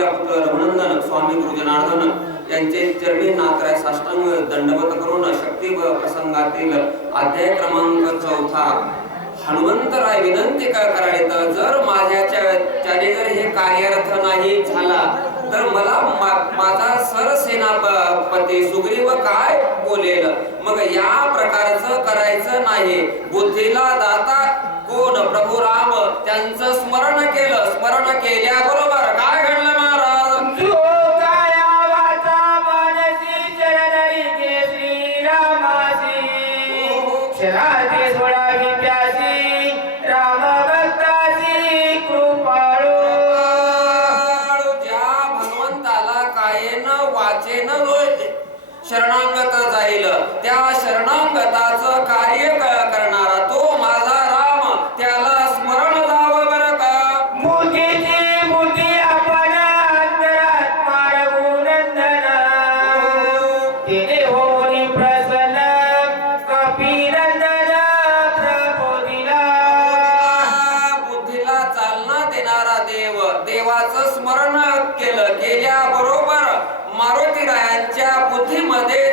Doctor Raghunandan स्वामी गुरुजनार्दन यांचे चरणी नाकराय साष्टांग दंडवत करून शक्ती प्रसंगातील अध्याय क्रमांक चौथा. हनुमंतराय विनंती काय करायचं जर माझ्याच्या त्याने जर हे कार्यरथ नाही झाला तर मला माझा सरसेनापती सुग्रीव काय बोलेल? मग या प्रकारचं करायचं नाही. बुद्धीला दाता कोण? प्रभू राम त्यांचं स्मरण केलं. स्मरण केल्या बरोबर जाईल. त्या शरणांगताचं कार्य करणारा तो माझा राम. त्याला स्मरण जावं बरं का? मूर्तीची मूर्ती आपण अंतरात्मा रघुनंदन तिने होनी प्रसन्न कपिनंदन प्रबोधिला. बुद्धीला चालना देणारा देव देवाचं स्मरण केलं मारुतीरायांच्या बुद्धीमध्ये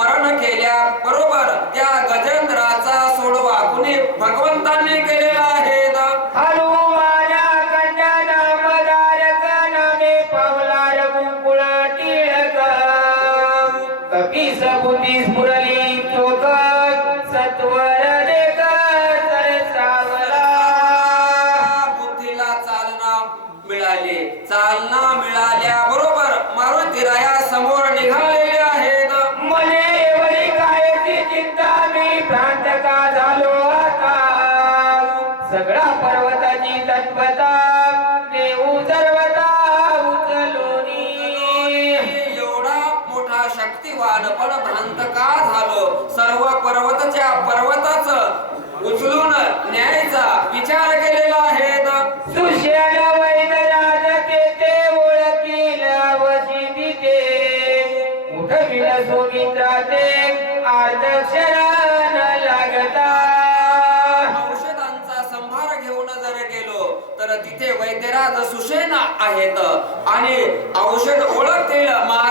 स्मरण केल्या बरोबर त्या गजेंद्राचा सोडवा. कुणी भगवंतांनी केले पर्वताची तत्वता देऊ सर्वता उचलोनी. एवढा मोठा शक्तिवान पण भ्रांत का झालो? सर्व पर्वतच्या पर्वताच उचलून न्यायचा विचार केलेला आहे वैदराज तेथे ओळखील उठविल आर्दक्षण सुशेना सुषेण आहेत. आणि औषध ओळखतील महाराज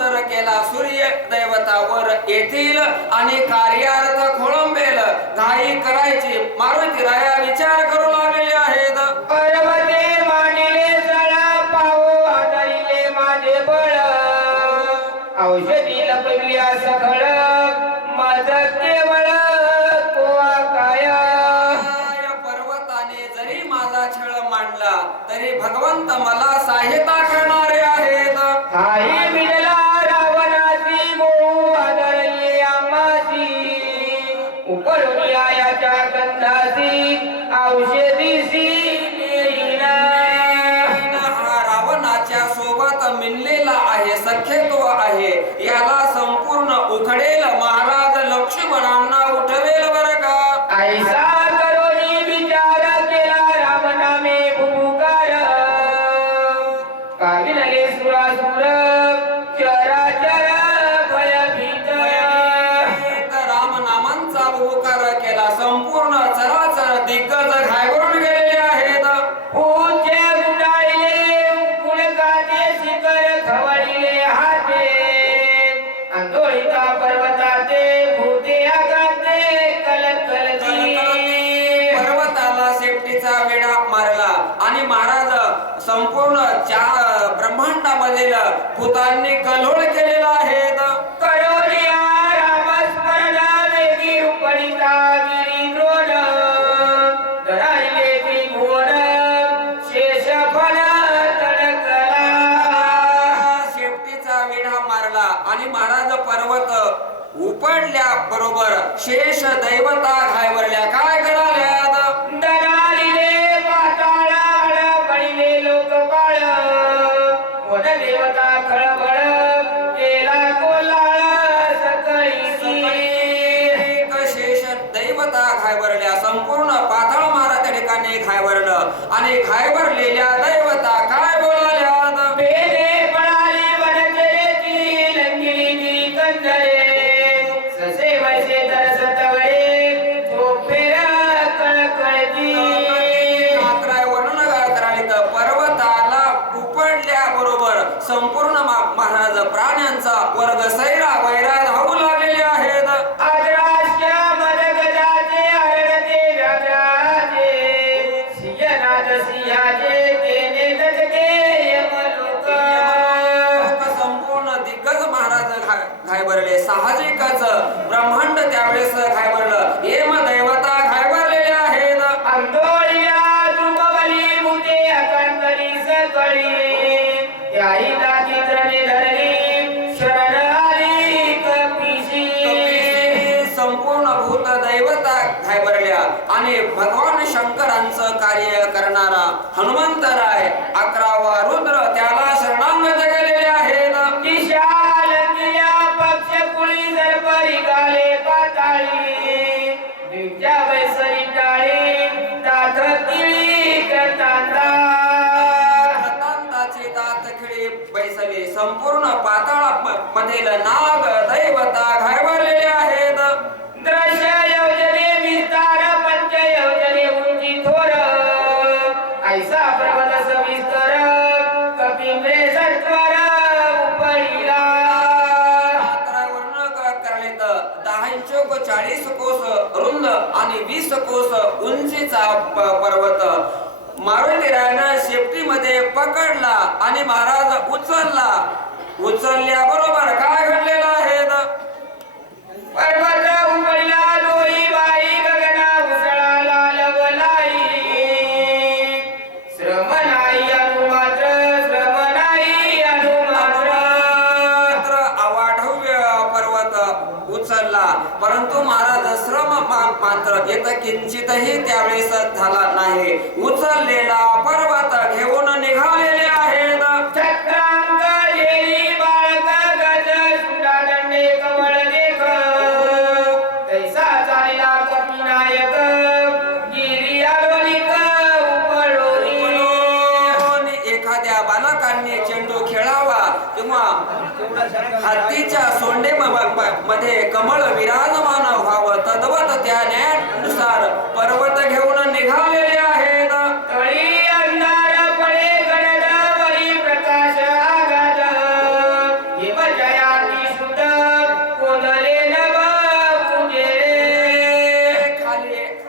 जर केला सूर्य दैवतावर येतील आणि कार्यार्थ खोळंबेल. घाई करायची मारुती राया विचार करू लागलेले आहेत. औषधी लपविल्या सखळ माझ केवळ काय पर्वताने जरी माझा छळ मांडला तरी भगवंत मला सहायता रावणाच्या सोबत मिळलेला आहे सख्यत्व आहे. याला संपूर्ण उखडेल महाराज. संपूर्ण चार ब्रह्मांडामधील भूतांनी बरोबर. शेष दैवता घायवरल्या काय पडिले देवता खळबळ केला कोलाळ सकळीची एक शेष दैवता घायवरल्या संपूर्ण पाताळ मारा त्या ठिकाणी घायवरलं आणि घायवरलेल्या पर्वताला उपडल्या बरोबर संपूर्ण महाराज प्राण्यांचा वर्ग सैरा वैरा धावू लागलेले आहेत. संपूर्ण दिग्गज महाराज घा- घायबरले साहजिकच ब्रह्मांड त्यावेळेस घायबरलं हेम दैवता आणि भगवान शंकरांचं कार्य करणारा हनुमंतराय अकरावा रुद्र त्याला शरणांगत गेलेले दात खिळे बैसले संपूर्ण पाताळ मधील नाग दैवता घायवरलेले आहेत. आणि वीस कोस उंचीचा पर्वत पर्वत. मारुतीरायानं शेपटीमध्ये पकडला आणि महाराज उचलला. उचलल्या बरोबर काय घडलेलं आहे? परंतु महाराज श्रम मात्र येत किंचितही त्यावेळेस झाला नाही. उचललेला पर्वत घेऊन निघालेल्या हत्तीच्या सोंडे मध्ये कमळ विराजमान व्हावं. तद्वत त्या न्यायानुसार पर्वत घेऊन निघालेले आहेत.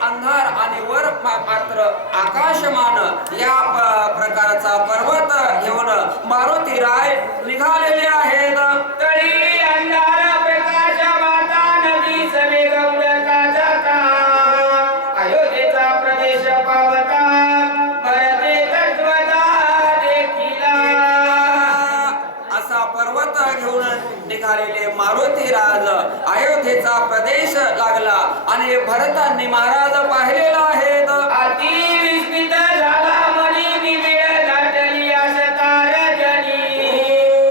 अंधार आणि वर मात्र आकाशमान या प्रकारचा पर्वत घेऊन मारुती राय निघालेले मारुती राज अयोध्येचा प्रदेश लागला आणि भरतांनी महाराज पाहिले